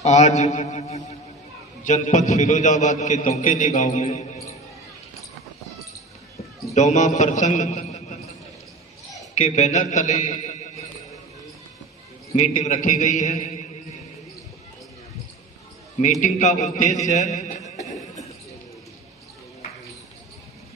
आज जनपद फिरोजाबाद के तोकेली गांव में डोमा प्रसंग के बैनर तले मीटिंग रखी गई है। मीटिंग का उद्देश्य है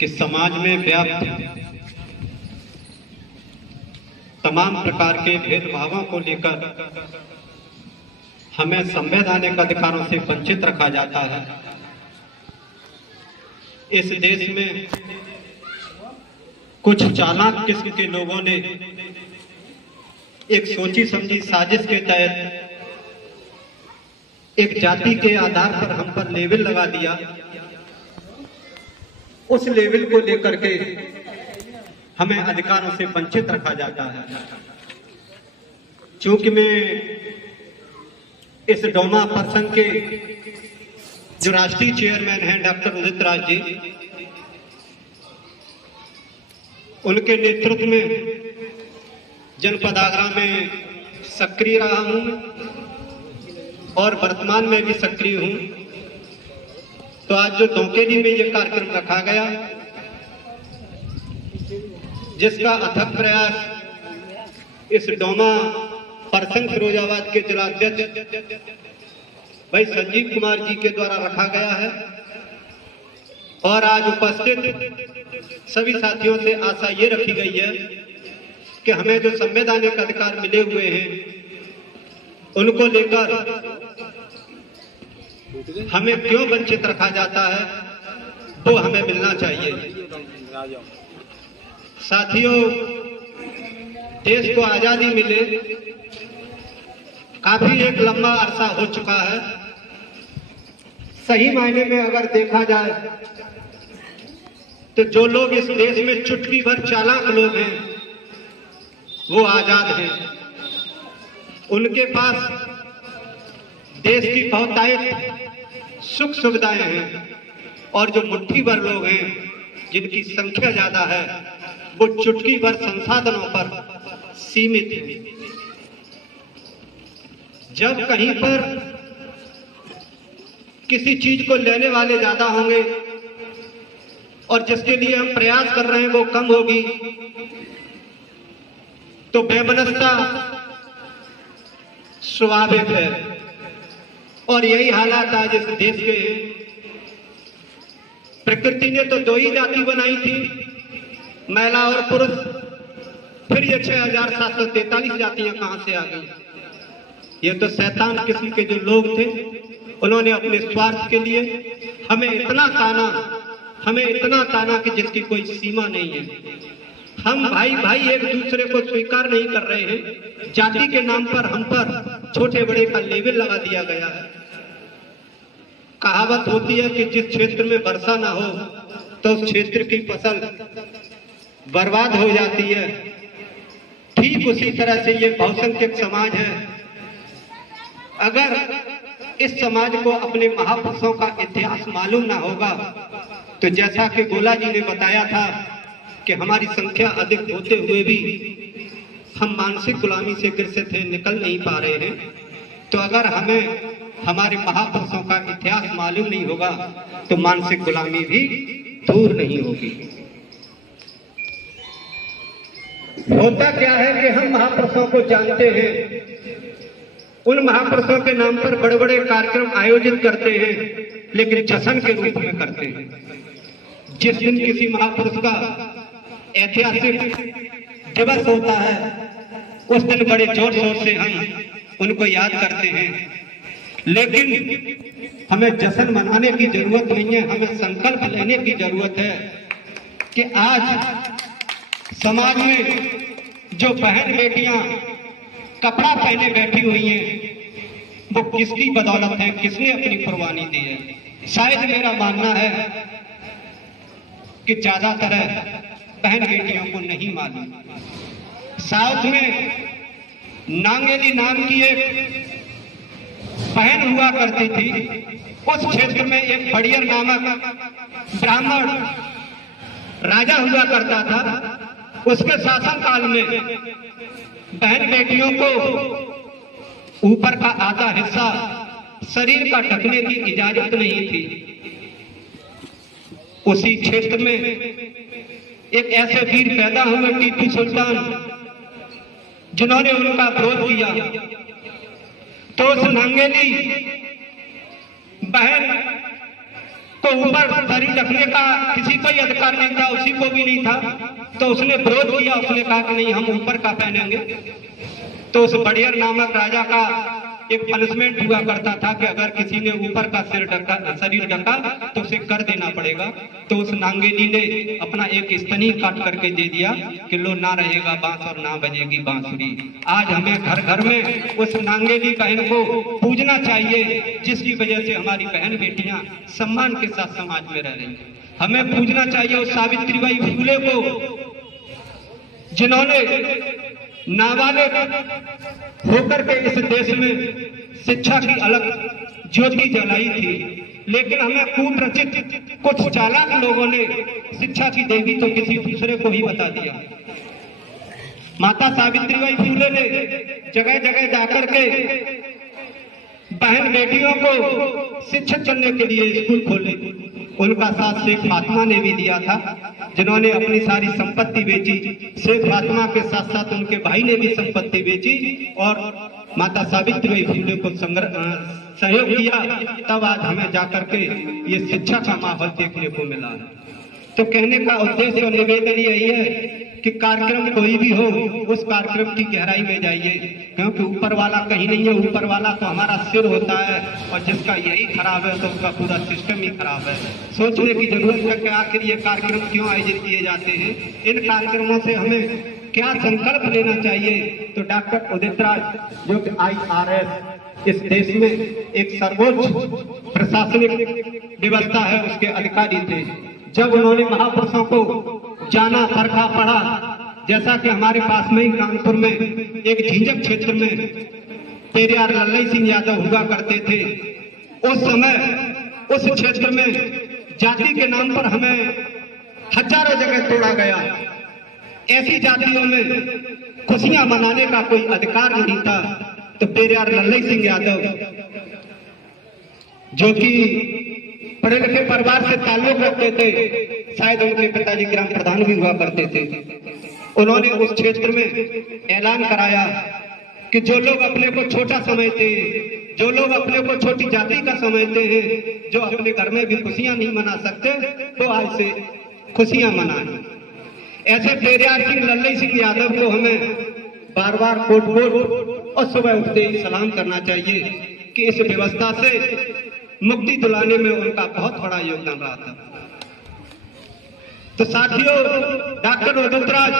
कि समाज में व्याप्त तमाम प्रकार के भेदभावों को लेकर हमें संवैधानिक अधिकारों से वंचित रखा जाता है। इस देश में कुछ चालाक किस्म के लोगों ने एक सोची समझी साजिश के तहत एक जाति के आधार पर हम पर लेबल लगा दिया। उस लेबल को लेकर के हमें अधिकारों से वंचित रखा जाता है। चूंकि मैं इस डोमा प्रसंग के जो राष्ट्रीय चेयरमैन हैं डॉक्टर उदित राज जी, उनके नेतृत्व में जनपद आगरा में सक्रिय रहा हूं और वर्तमान में भी सक्रिय हूं। तो आज जो तोकेली में ये कार्यक्रम रखा गया, जिसका अथक प्रयास इस डोमा प्रसंग फिरोजाबाद के जिलाध्यक्ष भाई संजीव कुमार जी के द्वारा रखा गया है, और आज उपस्थित सभी साथियों से आशा ये रखी गई है कि हमें जो संवैधानिक अधिकार मिले हुए हैं उनको लेकर हमें क्यों वंचित रखा जाता है, वो हमें मिलना चाहिए। साथियों, देश को आजादी मिले काफी एक लंबा अरसा हो चुका है। सही मायने में अगर देखा जाए तो जो लोग इस देश में चुटकी भर चालाक लोग हैं वो आजाद हैं। उनके पास देश की बहुतायत सुख सुविधाएं हैं, और जो मुट्ठी भर लोग हैं जिनकी संख्या ज्यादा है वो चुटकी भर संसाधनों पर सीमित है। जब कहीं पर किसी चीज को लेने वाले ज्यादा होंगे और जिसके लिए हम प्रयास कर रहे हैं वो कम होगी, तो बेमनस्ता स्वाभाविक है। और यही हालात आज इस देश के हैं। प्रकृति ने तो दो ही जाति बनाई थी, महिला और पुरुष, फिर ये 6743 जातियां कहां से आ गई? ये तो शैतान किस्म के जो लोग थे, उन्होंने अपने स्वार्थ के लिए हमें इतना ताना कि जिसकी कोई सीमा नहीं है। हम भाई भाई एक दूसरे को स्वीकार नहीं कर रहे हैं। जाति के नाम पर हम पर छोटे बड़े का लेबल लगा दिया गया है। कहावत होती है कि जिस क्षेत्र में वर्षा ना हो तो उस क्षेत्र की फसल बर्बाद हो जाती है। ठीक उसी तरह से ये बहुसंख्यक समाज है। अगर इस समाज को अपने महापुरुषों का इतिहास मालूम ना होगा तो जैसा कि गोला जी ने बताया था कि हमारी संख्या अधिक होते हुए भी हम मानसिक गुलामी से ग्रसित हैं, निकल नहीं पा रहे हैं। तो अगर हमें हमारे महापुरुषों का इतिहास मालूम नहीं होगा तो मानसिक गुलामी भी दूर नहीं होगी। होता क्या है कि हम महापुरुषों को जानते हैं, उन महापुरुषों के नाम पर बड़े बड़े कार्यक्रम आयोजित करते हैं, लेकिन जश्न के रूप में करते हैं। जिस दिन किसी महापुरुष का ऐतिहासिक दिवस होता है उस दिन बड़े जोर शोर से हम उनको याद करते हैं, लेकिन हमें जश्न मनाने की जरूरत नहीं है। हमें संकल्प लेने की जरूरत है कि आज समाज में जो बहन बेटियां कपड़ा पहने बैठी हुई हैं वो किसकी बदौलत है, किसने अपनी कुर्बानी दी है? शायद मेरा मानना है कि ज्यादातर बहन बेटियों को नहीं मालूम। साउथ में नांगेली नाम की एक बहन हुआ करती थी। उस क्षेत्र में एक बड़ियर नामक ब्राह्मण राजा हुआ करता था। उसके शासन काल में बहन बेटियों को ऊपर का आधा हिस्सा शरीर का ढकने की इजाजत नहीं थी। उसी क्षेत्र में एक ऐसे वीर पैदा हुए टीपू सुल्तान, जिन्होंने उनका विरोध किया। तो उस नंगेली बहन को ऊपर शरीर ढकने का किसी को ही अधिकार नहीं था, उसी को भी नहीं था। तो उसने विरोध किया, उसने कहा कि नहीं, हम ऊपर का पहनेंगे। तो उस बड़ियर नामक राजा का एक पनिशमेंट हुआ करता था कि अगर किसी ने ऊपर का शरीर ढका तो उसे कर देना पड़ेगा। तो उस नांगेली ने अपना एक स्तनी काट करके दे दिया कि लो, ना रहेगा बांस और ना बजेगी बांसुरी। आज हमें घर घर में उस नांगेली बहन को पूजना चाहिए, जिसकी वजह से हमारी बहन बेटियां सम्मान के साथ समाज में रह रही हैं। हमें पूजना चाहिए उस सावित्रीबाई फुले को, जिन्होंने नाबालिग होकर के इस देश में शिक्षा की अलग ज्योति जलाई थी। लेकिन हमें कुप्रचित कुछ चालाक लोगों ने शिक्षा की देवी तो किसी दूसरे को ही बता दिया। माता सावित्रीबाई फुले ने जगह जगह जाकर के बहन बेटियों को शिक्षित करने के लिए स्कूल खोले। उनका साथ शेख फातिमा ने भी दिया था, जिन्होंने अपनी सारी संपत्ति बेची। शेख फातिमा के साथ साथ उनके भाई ने भी संपत्ति बेची और माता सावित्रीबाई फुले को सहयोग किया। तब आज हमें जाकर के ये शिक्षा का माहौल देखने को मिला। तो कहने का उद्देश्य और निवेदन यही है कि कार्यक्रम कोई भी हो, उस कार्यक्रम की गहराई में जाइए, क्योंकि ऊपर वाला कहीं नहीं है। ऊपर वाला तो हमारा सिर होता है, और जिसका यही खराब है तो उसका पूरा सिस्टम ही खराब है। सोचने की जरूरत है कि आखिर ये कार्यक्रम क्यों आयोजित किए जाते हैं, इन कार्यक्रमों से हमें क्या संकल्प लेना चाहिए। तो डॉक्टर उदित राज, जो कि IRS इस देश में एक सर्वोच्च प्रशासनिक व्यवस्था है, उसके अधिकारी थे। जब उन्होंने महापुरुषों को जाना, परखा, पढ़ा, जैसा कि हमारे पास में ही कानपुर में एक झिंझक क्षेत्र में पेरियार लल्लई सिंह यादव हुआ करते थे। उस समय उस क्षेत्र में जाति के नाम पर हमें हजारों जगह तोड़ा गया। ऐसी जातियों में खुशियां मनाने का कोई अधिकार नहीं था। तो पेरियार लल्लई सिंह यादव, जो कि पढ़े लिखे परिवार से ताल्लुक रखते थे, शायद उनके पिताजी ग्राम प्रधान भी हुआ करते थे, उन्होंने उस क्षेत्र में ऐलान कराया कि जो लोग अपने को छोटा समझते हैं, जो लोग अपने को छोटी जाति का समझते हैं, जो अपने घर में भी खुशियां नहीं मना सकते, तो आज से खुशियां मनाएं। ऐसे पेरियार सिंह लल्लई सिंह यादव को हमें बार बार कोट और सुबह उठते ही सलाम करना चाहिए कि इस व्यवस्था से मुक्ति दिलाने में उनका बहुत बड़ा योगदान रहा था। तो साथियों, डॉक्टर उदित राज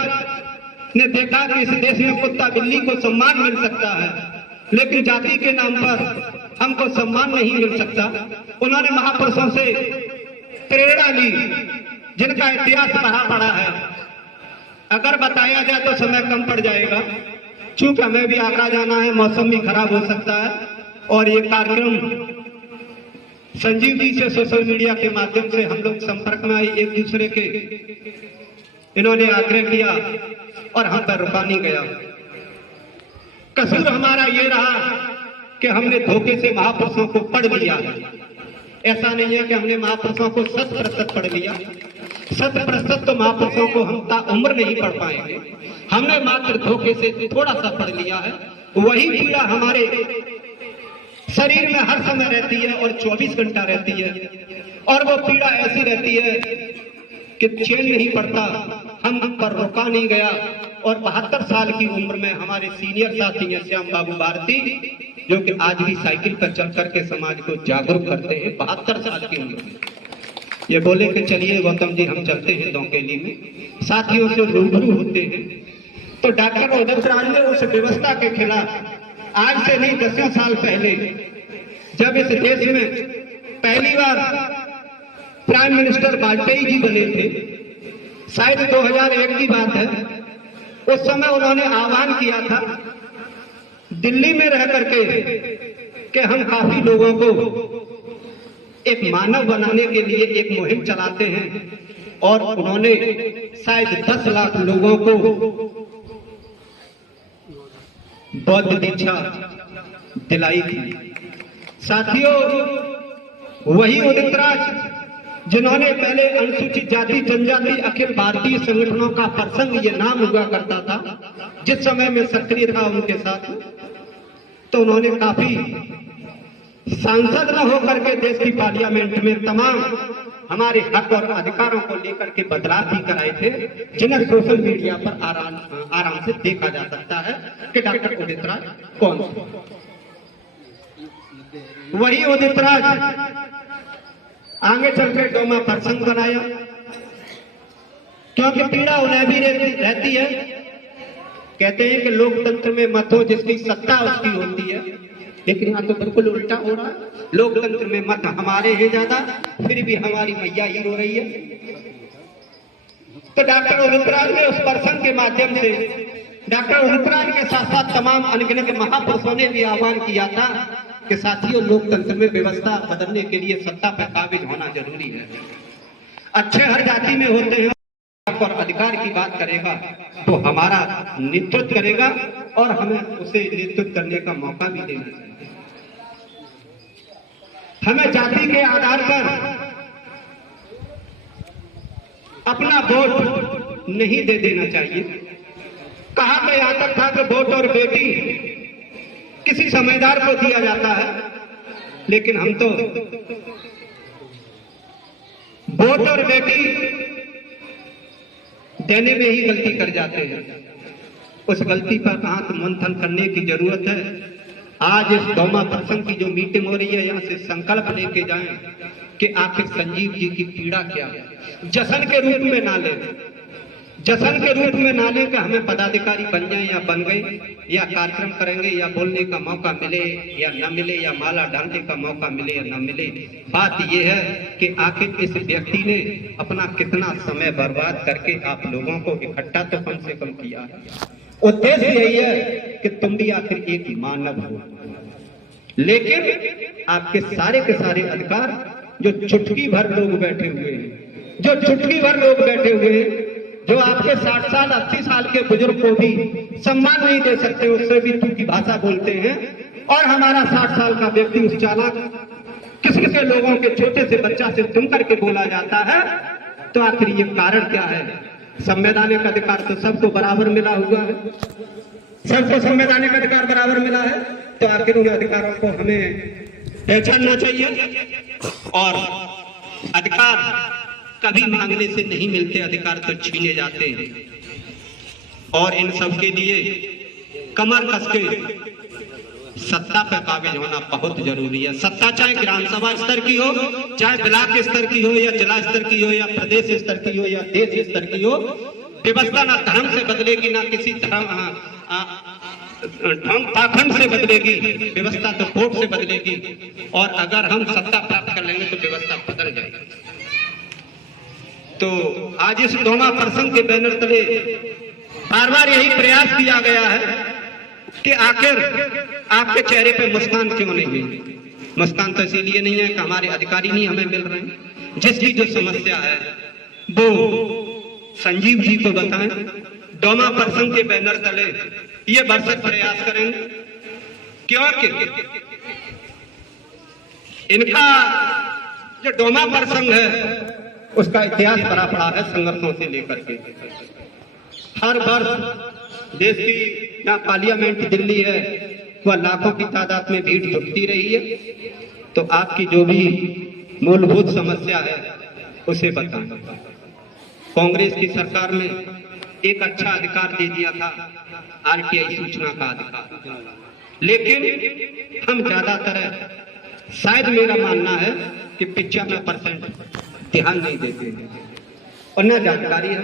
ने देखा कि इस देश में कुत्ता बिल्ली को सम्मान मिल सकता है, लेकिन जाति के नाम पर हमको सम्मान नहीं मिल सकता। उन्होंने महापुरुषों से प्रेरणा ली, जिनका इतिहास भरा पड़ा है। अगर बताया जाए तो समय कम पड़ जाएगा, चूंकि हमें भी आगरा जाना है, मौसम भी खराब हो सकता है। और ये कार्यक्रम संजीव जी से सोशल मीडिया के माध्यम से हम लोग संपर्क में आए, एक दूसरे के इन्होंने आग्रह किया और हम पर रुका नहीं गया। कसूर हमारा ये रहा कि हमने धोखे से महापुरुषों को पढ़ लिया। ऐसा नहीं है कि हमने महापुरुषों को 100% पढ़ लिया। 100% तो महापुरुषों को हम ताउम्र नहीं पढ़ पाएंगे। हमने मात्र धोखे से थोड़ा सा पढ़ लिया है। वही पीड़ा हमारे शरीर में हर समय रहती है और 24 घंटा रहती है, और वो पीड़ा ऐसी रहती है कि चैन नहीं पड़ता। हम पर रुका नहीं गया। और 72 साल की उम्र में हमारे सीनियर साथी हैं श्याम बाबू भारती, जो कि आज भी साइकिल पर चल करके समाज को जागरूक करते हैं। 72 साल की उम्र में ये बोले कि चलिए गौतम जी हम चलते हैं दौकेली में, साथियों से रूबरू होते हैं। तो डॉक्टर उदित राज ने उस व्यवस्था के खिलाफ आज से नहीं 10 साल पहले, जब इस देश में पहली बार प्राइम मिनिस्टर वाजपेयी जी बने थे, शायद 2001 की बात है, उस समय उन्होंने आह्वान किया था दिल्ली में रह करके कि हम काफी लोगों को एक मानव बनाने के लिए एक मुहिम चलाते हैं। और उन्होंने शायद 10 लाख लोगों को बौद्ध दीक्षा दिलाई थी। साथियों, वही उदित राज जिन्होंने पहले अनुसूचित जाति जनजाति अखिल भारतीय संगठनों का प्रसंग ये नाम हुआ करता था, जिस समय में सक्रिय था उनके साथ, तो उन्होंने काफी सांसद न होकर के देश की पार्लियामेंट में तमाम हमारे हक और अधिकारों को लेकर के बदलाव भी कराए थे, जिन्हें सोशल मीडिया पर आराम से देखा जा सकता है कि डॉक्टर उदित राज कौन थे। वही उदित राज आगे चलकर डोमा प्रसंग बनाया, क्योंकि पीड़ा उन्हें भी रहती है। कहते हैं कि लोकतंत्र में मत हो जिसकी सत्ता उसकी होती है, लेकिन यहाँ तो बिल्कुल उल्टा हो रहा है। लोकतंत्र में मत हमारे हैं ज्यादा, फिर भी हमारी मैया ही रो रही है। तो डॉक्टर उदित राज ने उस प्रसंग के माध्यम से डॉक्टर उदित राज के साथ साथ तमाम अनगिनत महापुरुषों ने भी आह्वान किया था कि साथियों, लोकतंत्र में व्यवस्था बदलने के लिए सत्ता पर काबिज होना जरूरी है। अच्छे हर जाति में होते हैं, और अधिकार की बात करेगा तो हमारा नेतृत्व करेगा और हमें उसे नेतृत्व करने का मौका भी देना चाहिए। हमें जाति के आधार पर अपना वोट नहीं दे देना चाहिए। कहा गया तक था कि वोट और बेटी किसी समझदार को दिया जाता है, लेकिन हम तो वोट और बेटी देने में ही गलती कर जाते हैं। उस गलती पर आंख मंथन करने की जरूरत है। आज इस डोमा प्रसंग की जो मीटिंग हो रही है, यहाँ से संकल्प लेके जाएं कि आखिर संजीव जी की पीड़ा क्या है। जश्न के रूप में ना लें, जश्न के रूप में ना लें कि हमें पदाधिकारी बन जाए या बन गए, या कार्यक्रम करेंगे या बोलने का मौका मिले या न मिले, या माला डालने का मौका मिले या न मिले। बात यह है कि आखिर इस व्यक्ति ने अपना कितना समय बर्बाद करके आप लोगों को इकट्ठा तो कम से कम किया है। उद्देश्य यही है कि तुम भी आखिर एक मानव हो, लेकिन आपके सारे के सारे अधिकार जो चुटकी भर लोग बैठे हुए हैं, जो चुटकी भर लोग बैठे हुए हैं, जो आपके 60 साल 80 साल के बुजुर्ग को भी सम्मान नहीं दे सकते, उससे भी तू की भाषा बोलते हैं, और हमारा 60 साल का व्यक्ति उस चालाक किस्म के लोगों के छोटे से बच्चा से तुम करके बोला जाता है। तो आखिर ये कारण क्या है? संवैधानिक अधिकार तो सबको बराबर मिला हुआ है, सबको संवैधानिक अधिकार बराबर मिला है, तो आखिर उन अधिकारों को हमें पहचानना चाहिए। और अधिकार कभी मांगने से नहीं मिलते, अधिकार तो छीने जाते हैं। और इन सब के लिए कमर कस के सत्ता पर काबिज होना बहुत जरूरी है। सत्ता चाहे ग्राम सभा स्तर की हो, चाहे ब्लॉक स्तर की हो, या जिला स्तर की हो, या प्रदेश स्तर की हो, या देश स्तर की हो, व्यवस्था ना धर्म से बदलेगी, ना किसी पाखंड से बदलेगी। व्यवस्था तो वोट से बदलेगी, और अगर हम सत्ता प्राप्त कर लेंगे तो व्यवस्था बदल जाएगी। तो आज इस डोमा प्रसंग के बैनर तले बार बार यही प्रयास किया गया है कि आखिर आपके चेहरे पे मुस्कान क्यों नहीं है। मुस्कान तो इसीलिए नहीं है कि हमारे अधिकारी नहीं हमें मिल रहे हैं। जिसकी जो समस्या है वो संजीव जी को बताएं। डोमा प्रसंग के बैनर तले ये भरसक प्रयास करेंगे, क्योंकि इनका जो डोमा प्रसंग है उसका इतिहास भरा पड़ा है संघर्षों से लेकर के। हर वर्ष देश की यहाँ पार्लियामेंट दिल्ली है, वह लाखों की तादाद में भीड़ जुटती रही है। तो आपकी जो भी मूलभूत समस्या है उसे बताएं। कांग्रेस की सरकार में एक अच्छा अधिकार दे दिया था, आरटीआई सूचना का अधिकार, लेकिन हम ज्यादातर शायद मेरा मानना है कि 95% ध्यान नहीं देते हैं, और न जानकारी है।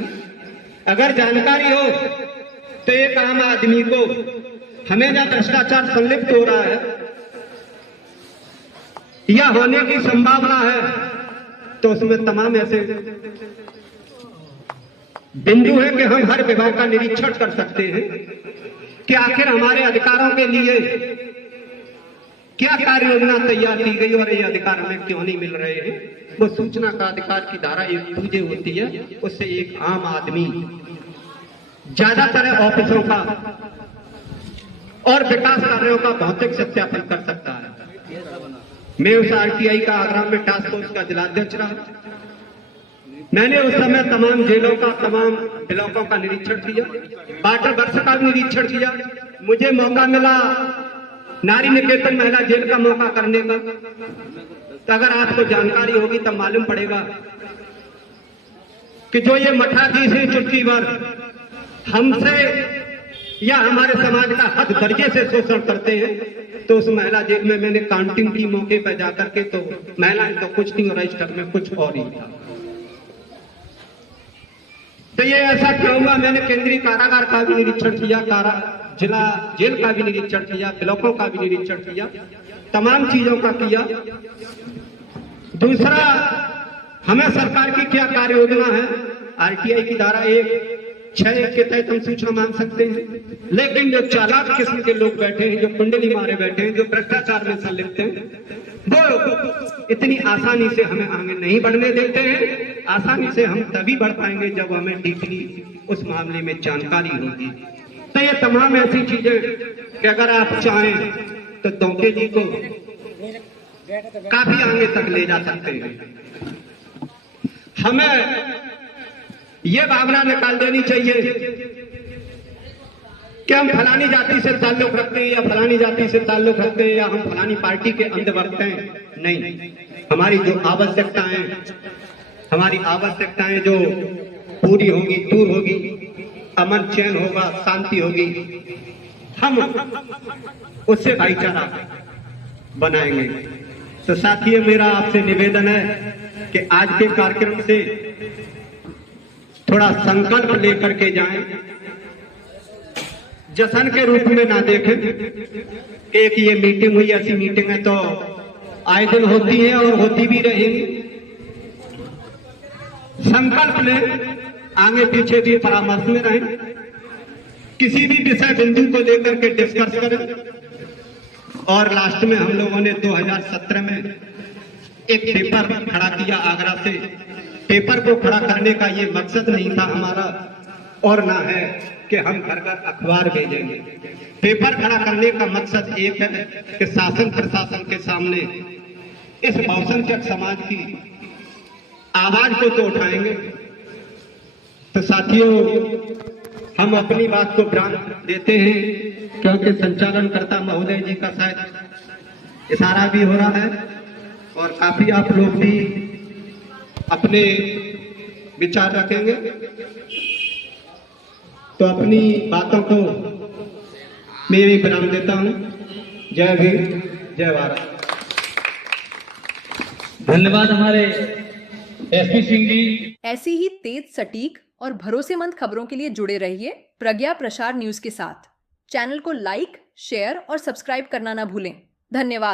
अगर जानकारी हो तो एक आम आदमी को हमेशा भ्रष्टाचार संलिप्त हो रहा है या होने की संभावना है, तो उसमें तमाम ऐसे बिंदु है कि हम हर विभाग का निरीक्षण कर सकते हैं कि आखिर हमारे अधिकारों के लिए क्या कार्य योजना तैयार की गई और ये अधिकार हमें क्यों नहीं मिल रहे हैं। वो सूचना का अधिकार की धारा 1 होती है, उससे एक आम आदमी ज्यादातर ऑफिसों का और विकास कार्यों का भौतिक सत्यापन कर सकता है। मैं उस आरटीआई का आगरा में टास्क फोर्स का जिलाध्यक्ष रहा। मैंने उस समय तमाम जेलों का, तमाम ब्लॉकों का निरीक्षण किया, वाटर वर्क्स का भी निरीक्षण किया। मुझे मौका मिला नारी निकेतन महिला जेल का मौका करने का, तो अगर आपको जानकारी होगी तब मालूम पड़ेगा कि जो ये मठाधीश हैं चुटकी भर हमसे या हमारे समाज का हद दर्जे से शोषण करते हैं, तो उस महिला जेल में मैंने काउंटिंग की मौके पर जाकर के, तो महिलाएं तो कुछ नहीं और रजिस्टर में कुछ और ही था। तो ये ऐसा क्यों हुआ? मैंने केंद्रीय कारागार का भी निरीक्षण किया, जिला जेल का भी निरीक्षण किया, ब्लॉकों का भी निरीक्षण किया, तमाम चीजों का किया। दूसरा, हमें सरकार की क्या कार्य योजना है? आरटीआई की धारा 1(6) के तहत हम सूचना मांग सकते हैं, लेकिन जो चालाक किस्म के लोग बैठे हैं, जो कुंडली मारे बैठे हैं, जो भ्रष्टाचार में संलिप्त हैं, वो इतनी आसानी से हमें आगे नहीं बढ़ने देते हैं। आसानी से हम तभी बढ़ पाएंगे जब हमें डीपली उस मामले में जानकारी होगी। तो ये तमाम ऐसी चीजें कि अगर आप चाहें तो दोके जी को काफी आगे तक ले जा सकते हैं। हमें ये भावना निकाल देनी चाहिए कि हम फलानी जाति से ताल्लुक रखते हैं या फलानी जाति से ताल्लुक रखते हैं या हम फलानी पार्टी के अंधभक्त हैं। नहीं, हमारी जो आवश्यकताएं जो पूरी होगी, दूर होगी, अमन चैन होगा, शांति होगी, हम उससे भाईचारा बनाएंगे। तो साथियों, मेरा आपसे निवेदन है कि आज के कार्यक्रम से थोड़ा संकल्प लेकर के जाएं, जश्न के रूप में ना देखें। एक ये मीटिंग हुई, ऐसी मीटिंग है तो आए दिन होती है और होती भी रहेगी। संकल्प लें, आगे पीछे भी परामर्श में रहें, किसी भी विषय बिंदु को लेकर के डिस्कस करें। और लास्ट में हम लोगों ने 2017 में एक पेपर खड़ा किया आगरा से। पेपर को खड़ा करने का ये मकसद नहीं था हमारा, और ना है कि हम घर घर अखबार भेजेंगे। पेपर खड़ा करने का मकसद एक है कि शासन प्रशासन के सामने इस बहुसंख्यक समाज की आवाज को तो उठाएंगे। तो साथियों, हम अपनी बात को प्राण देते हैं, क्योंकि संचालनकर्ता महोदय जी का शायद इशारा भी हो रहा है और काफी आप लोग भी अपने विचार रखेंगे। तो अपनी बातों को मैं यही विराम देता हूं। जय भीम, जय भारत। धन्यवाद हमारे एसपी सिंह जी। ऐसी ही तेज, सटीक और भरोसेमंद खबरों के लिए जुड़े रहिए प्रज्ञा प्रसार न्यूज के साथ। चैनल को लाइक, शेयर और सब्सक्राइब करना ना भूलें। धन्यवाद।